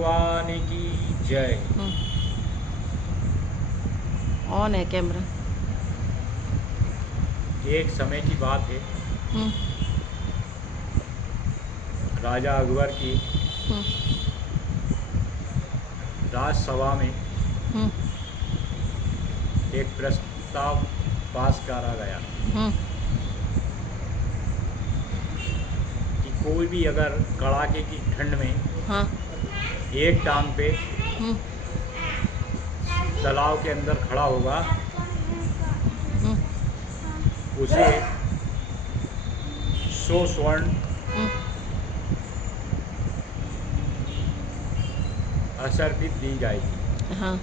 भगवान की जय। ऑन है कैमरा। एक समय की बात है, हम्म राजा अकबर की हम्म राजसभा में हम्म एक प्रस्ताव पास करा गया हम्म कि कोई भी अगर कड़ाके की ठंड में हाँ एक टांग पे हम्म तालाब के अंदर खड़ा होगा, हम्म उसे 100 स्वर्ण हम्म असर्पित दी जाएगी। हाँ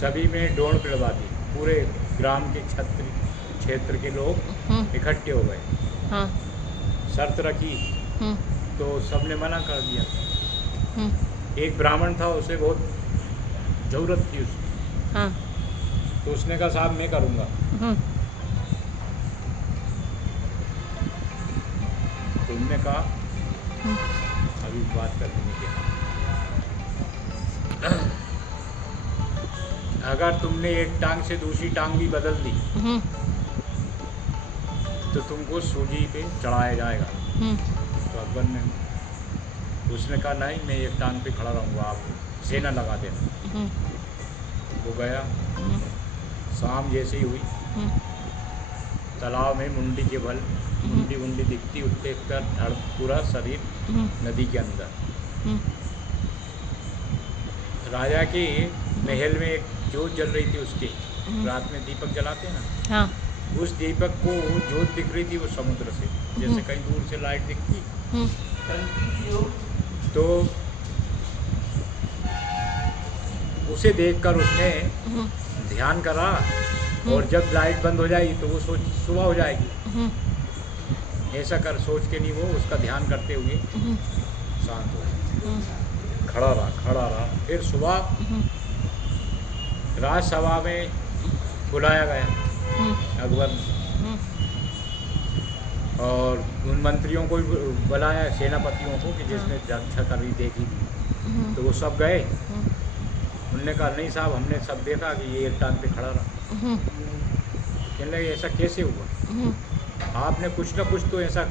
सभी में दौड़ पिड़वा दी। पूरे ग्राम के क्षेत्र के लोग इकट्ठे हो गए। हाँ शर्त रखी हम्म तो सबने मना कर दिया। हम्म एक ब्राह्मण था, उसे बहुत ज़रूरत थी उसकी, हाँ तो उसने कहा साहब मैं करूँगा। हम्म तो उनने कहा हम्म अभी बात कर लेंगे क्या। अगर तुमने एक टांग से दूसरी टांग भी बदल दी हम्म तो तुमको सूजी पे चढ़ाया जाएगा। हम्म तो अकबर ने उसने कहा नहीं, मैं एक टांग पे खड़ा रहूँगा, आप सेना लगा देना। हम्म वो गया। हम्म शाम जैसे ही हुई, हम्म तालाब में मुंडी के बल मुंडी मुंडी दिखती, उठते कर धड़ पूरा शरीर हम्म नदी के अंदर। हम्म राजा के महल में एक जोत जल रही थी उसके, हम्म रात में दीपक जलाते हैं ना, हाँ उस दीपक को जोत दिख रही थी वो समुद्र से, जैसे कहीं दूर से लाइट दिखती। हम्म तो उसे देखकर उसने हम्म ध्यान करा, और जब लाइट बंद हो जाएगी तो वो सोच सुबह हो जाएगी। हम्म ऐसा कर सोच के नहीं, वो उसका ध्यान करते हुए हम्म शांत हो गया। खड़ा रहा। फिर सुबह हम्म राजसभा में बुलाया गया हम्म अकबर ने, हम्म और उन मंत्रियों को भी बुलाया, सेनापतियों को, कि जिसने रक्षा कर रही देखी थी। तो वो सब गए। उनने कहा नहीं साहब, हमने सब देखा कि ये एक टांग पे खड़ा रहा। कहने लगे ऐसा कैसे हुआ, आपने कुछ ना कुछ तो ऐसा,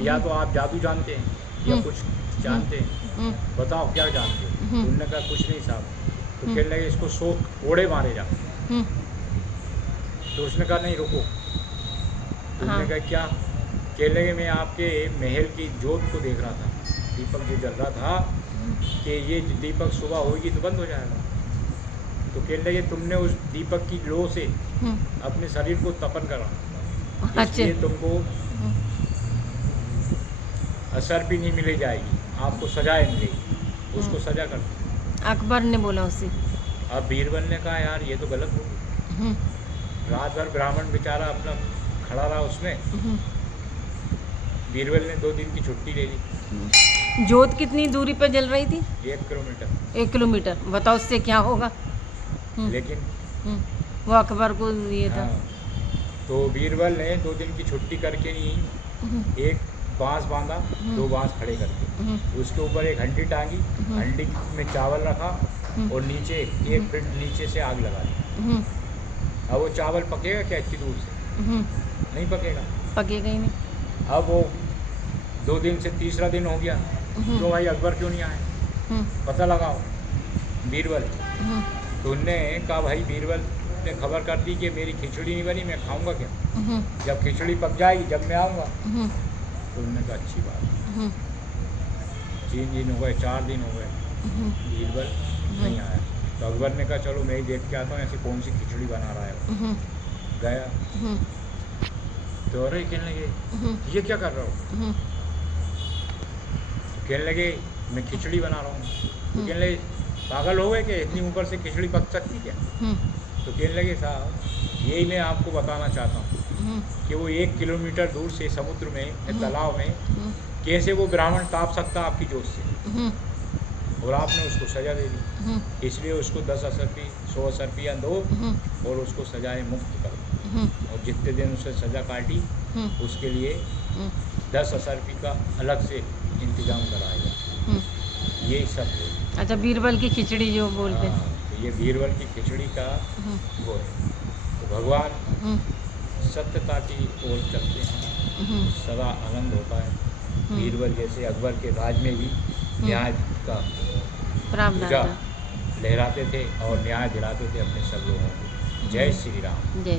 या तो आप जादू जानते हैं या कुछ जानते हैं, बताओ क्या जानते हो। तो उनने कहा कुछ नहीं साहब। तो कहने लगे इसको 100 कोड़े मारे जा। तो उसने कहा नहीं रुको। तो उन्होंने कहा क्या। कहने लगे मैं आपके महल की जोत को देख रहा था, दीपक जो जल रहा था, कि ये दीपक सुबह होगी तो बंद हो जाएगा। तो कहने लगे तुमने उस दीपक की लो से अपने शरीर को तपन करा, इसलिए तुमको असर भी नहीं मिले जाएगी, आपको सजाएं मिलेगी। उसको सजा कर दी। अकबर ने बोला उसे। अब बीरबल ने कहा यार ये तो गलत हो गई। रात भर ब्राह्मण बेचारा अपना खड़ा रहा उसमें। बीरबल ने 2 दिन की छुट्टी ले ली। जोत कितनी दूरी पर जल रही थी? 1 किलोमीटर। 1 किलोमीटर। बताओ उससे क्या होगा। लेकिन वो अकबर को ये था। हाँ, तो बीरबल ने 2 दिन की छुट्टी करके नहीं, एक बांस बांधा, 2 बांस खड़े करके, उसके ऊपर एक हंडी टांगी, हंडी में चावल रखा, और नीचे 1 फीट नीचे से आग लगा दी। अब वो चावल पकेगा क्या इतनी दूर से? नहीं पकेगा। पकेगा ही नहीं। अब वो 2 दिन से तीसरा दिन हो गया, तो भाई अकबर क्यों नहीं आए, पता लगाओ। बीरबल। तो उनने कहा भाई बीरबल ने खबर कर दी कि मेरी खिचड़ी नहीं बनी, मैं खाऊंगा क्या, जब खिचड़ी पक जाएगी जब मैं आऊँगा। तो उन्होंने कहा अच्छी बात। 3 दिन हो गए, 4 दिन हो गए, बीरबल नहीं आया। तो अकबर ने कहा चलो मैं ही देख के आता हूँ ऐसी कौन सी खिचड़ी बना रहा है। गया तो अरे कहने लगे ये क्या कर रहा हो। तो कहने लगे मैं खिचड़ी बना रहा हूँ। तो कहने लगे पागल हो गए कि इतनी ऊपर से खिचड़ी पक सकती क्या। तो कहने लगे साहब यही मैं आपको बताना चाहता हूँ कि वो 1 किलोमीटर दूर से समुद्र में, तालाब में, कैसे वो ब्राह्मण ताप सकता आपकी जोत से, और आपने उसको सजा दे दी। इसलिए उसको 10 असरपी 100 असरपियाँ दो और उसको सजाए मुक्त करो, और जितने दिन उसे सज़ा काटी उसके लिए 10 असरपी का अलग से इंतज़ाम कराएगा। यही सब है। अच्छा, बीरबल की खिचड़ी जो बोलते हैं। हाँ, तो ये बीरबल की खिचड़ी का हम्म, वो है। तो भगवान हम्म, सत्यता की ओर चलते हैं, हम्म, सदा आनंद होता है। बीरबल जैसे अकबर के राज में भी न्याय का प्रावधान ध्वजा था। लहराते थे और न्याय दिलाते थे अपने सब लोगों को। जय श्री राम। जय